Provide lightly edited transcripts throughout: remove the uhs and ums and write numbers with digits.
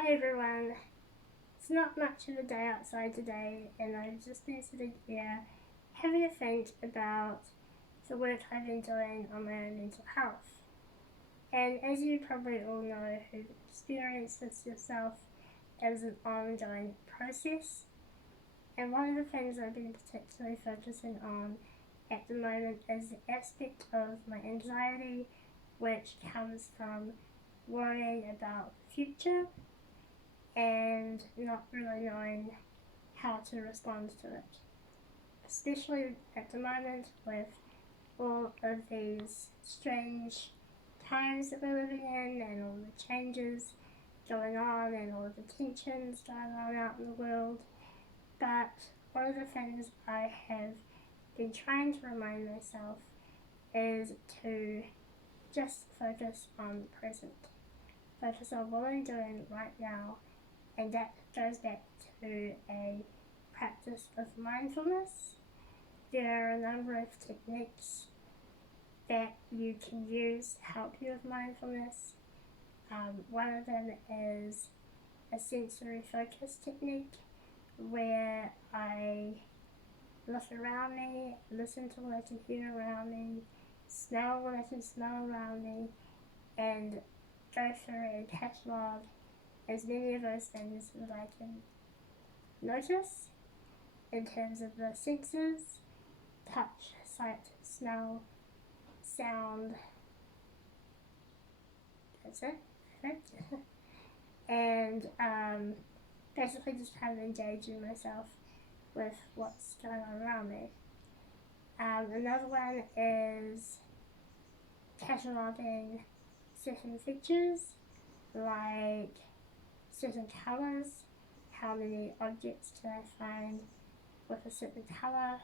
Hi everyone. It's not much of a day outside today, and I've just been sitting here having a think about the work I've been doing on my own mental health. And as you probably all know who've experienced this yourself, it is an ongoing process. And one of the things I've been particularly focusing on at the moment is the aspect of my anxiety, which comes from worrying about the future and not really knowing how to respond to it. Especially at the moment with all of these strange times that we're living in and all the changes going on and all the tensions going on out in the world. But one of the things I have been trying to remind myself is to just focus on the present. Focus on what I'm doing right now, and that goes back to a practice of mindfulness. There are a number of techniques that you can use to help you with mindfulness. One of them is a sensory focus technique where I look around me, listen to what I can hear around me, smell what I can smell around me, and go through and catalogue as many of those things that I can notice in terms of the senses: touch, sight, smell, sound. That's it, I think. And basically just kind of engaging myself with what's going on around me. Another one is cataloguing certain features like certain colours. How many objects can I find with a certain colour?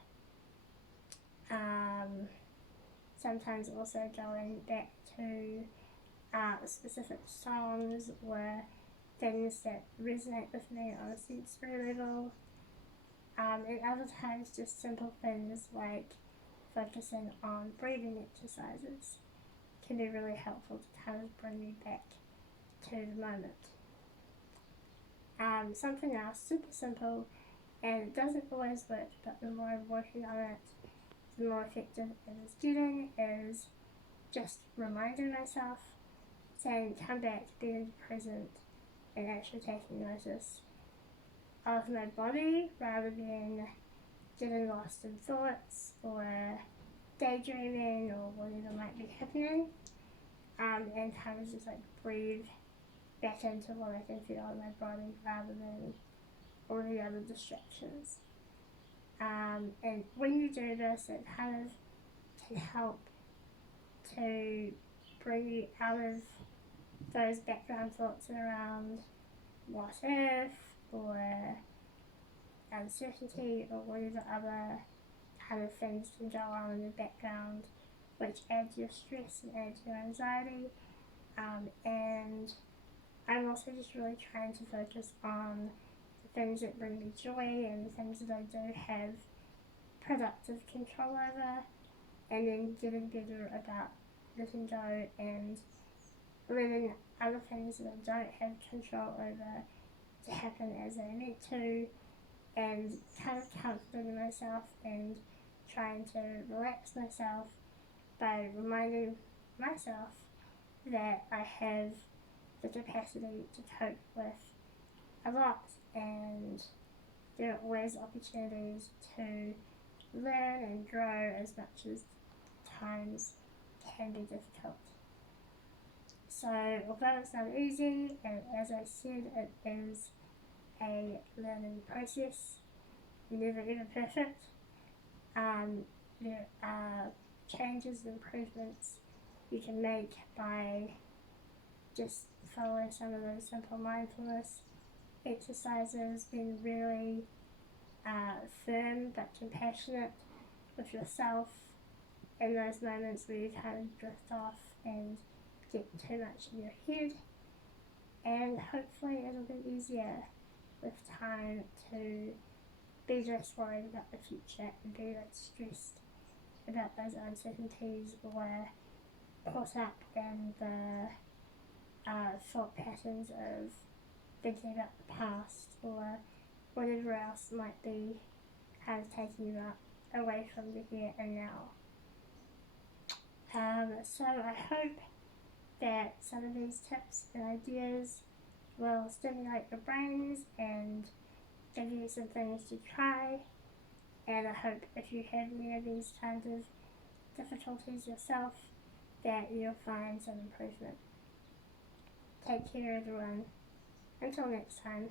Sometimes also going back to specific songs or things that resonate with me on a sensory level. And other times just simple things like focusing on breathing exercises can be really helpful to kind of bring me back to the moment. Something else super simple, and it doesn't always work, but the more I'm working on it, the more effective it is getting, is just reminding myself, saying come back, be in the present, and actually taking notice of my body rather than getting lost in thoughts or daydreaming or whatever might be happening, and kind of just like breathe back into what I can feel in my body rather than all the other distractions. And when you do this, it kind of can help to bring you out of those background thoughts around what if or uncertainty or whatever other kind of things can go on in the background which add to your stress and add to your anxiety. And I'm also just really trying to focus on the things that bring me joy and the things that I do have productive control over, and then getting better about letting go and letting other things that I don't have control over to happen as they're meant to, and kind of comforting myself and trying to relax myself by reminding myself that I have the capacity to cope with a lot, and there are always opportunities to learn and grow as much as times can be difficult. So although it's not easy, and as I said, it is a learning process, never ever perfect, there are changes and improvements you can make by just following some of those simple mindfulness exercises, being really firm but compassionate with yourself in those moments where you kind of drift off and get too much in your head. And hopefully it'll be easier with time to be less worried about the future and be less stressed about those uncertainties or caught up in the thought patterns of thinking about the past or whatever else might be kind of taking you away from the here and now. So I hope that some of these tips and ideas will stimulate your brains and give you some things to try. And I hope if you have any of these kinds of difficulties yourself, that you'll find some improvement. Take care, everyone. Until next time.